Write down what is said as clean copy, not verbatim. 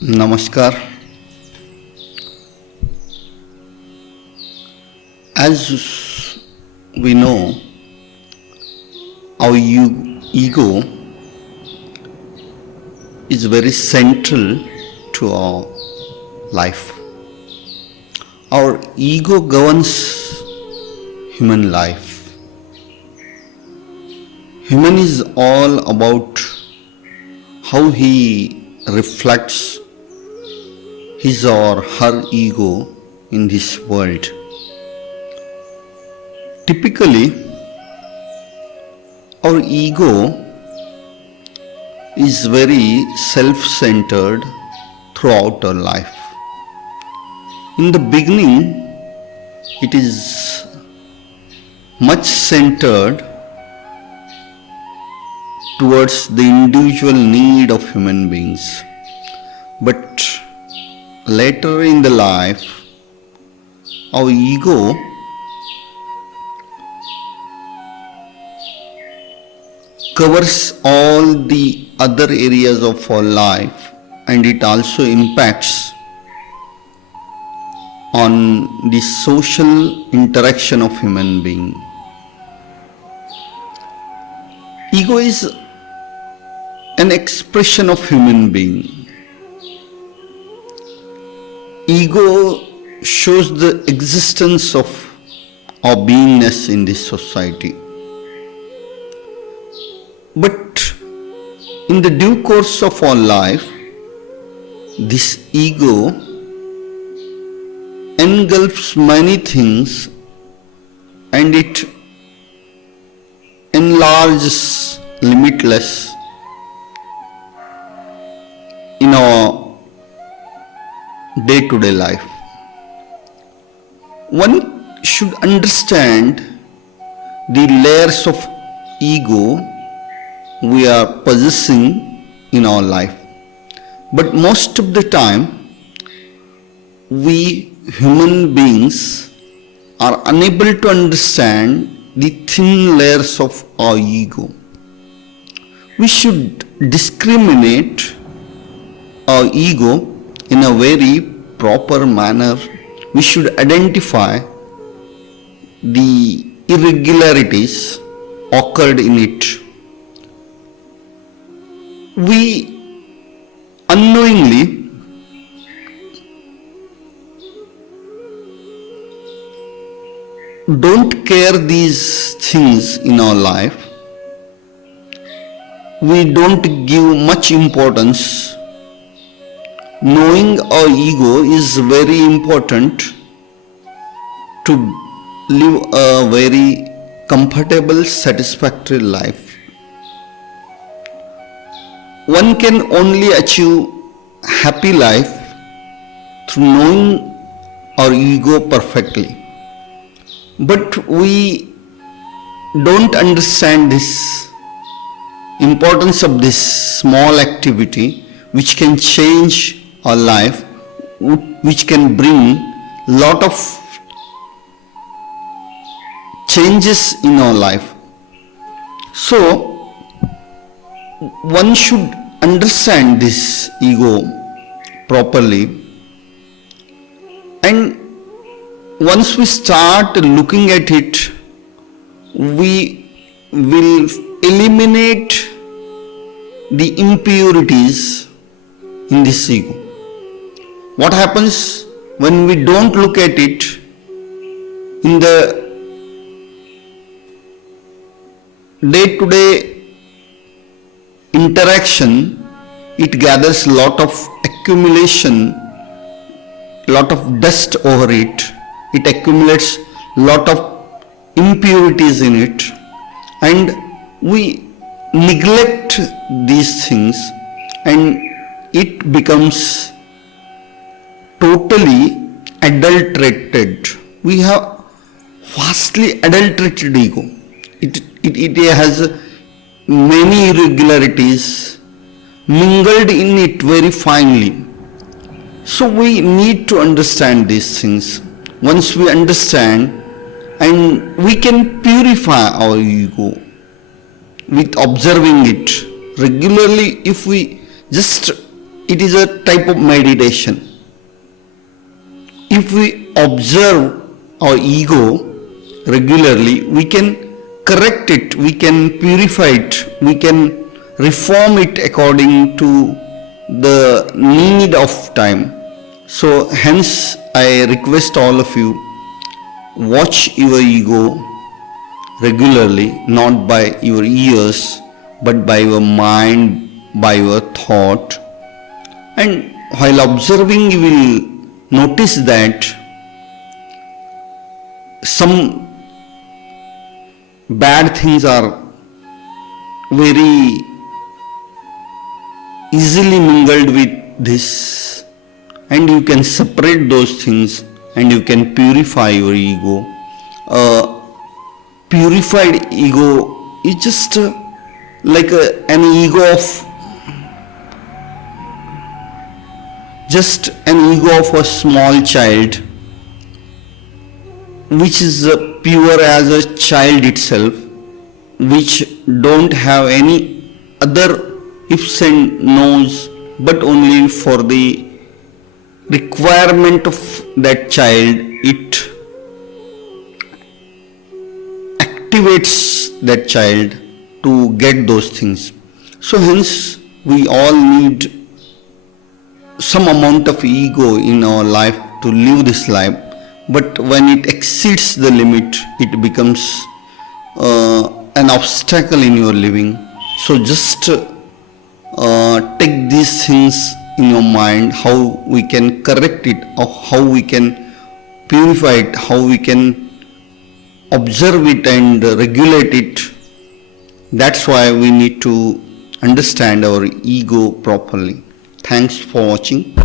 Namaskar. As we know, our ego is very central to our life. Our ego governs human life. Human is all about how he reflects his or her ego in this world. Typically, our ego is very self-centered throughout our life. In the beginning, it is much centered towards the individual need of human beings. But later in the life, our ego covers all the other areas of our life, and it also impacts on the social interaction of human being. Ego is an expression of human being. Ego shows the existence of our beingness in this society. But in the due course of our life, this ego engulfs many things and it enlarges limitless in our day-to-day life. One should understand the layers of ego we are possessing in our life. But most of the time, we human beings are unable to understand the thin layers of our ego. We should discriminate our ego in a very proper manner. We should identify the irregularities occurred in it. We unknowingly don't care these things in our life. We don't give much importance. Knowing our ego is very important to live a very comfortable, satisfactory life. One can only achieve happy life through knowing our ego perfectly. But we don't understand this importance of this small activity which can change our life, which can bring lot of changes in our life. So one should understand this ego properly, and once we start looking at it, we will eliminate the impurities in this ego. What happens when we don't look at it in the day-to-day interaction? It gathers lot of accumulation, lot of dust over it. It accumulates lot of impurities in it, and we neglect these things, and it becomes totally adulterated. We have vastly adulterated ego. It has many irregularities mingled in it very finely. So we need to understand these things. Once we understand, and we can purify our ego with observing it regularly. If we just it is a type of meditation. If we observe our ego regularly, we can correct it, we can purify it, we can reform it according to the need of time. So hence I request all of you, watch your ego regularly, not by your ears but by your mind, by your thought. And while observing, you will notice that some bad things are very easily mingled with this, and you can separate those things and you can purify your ego. Purified ego is just like an ego of a small child, which is pure as a child itself, which don't have any other ifs and no's, but only for the requirement of that child. It activates that child to get those things. So hence we all need some amount of ego in our life to live this life, but when it exceeds the limit, it becomes an obstacle in your living. So just take these things in your mind, how we can correct it, or how we can purify it, how we can observe it and regulate it. That's why we need to understand our ego properly. Thanks for watching.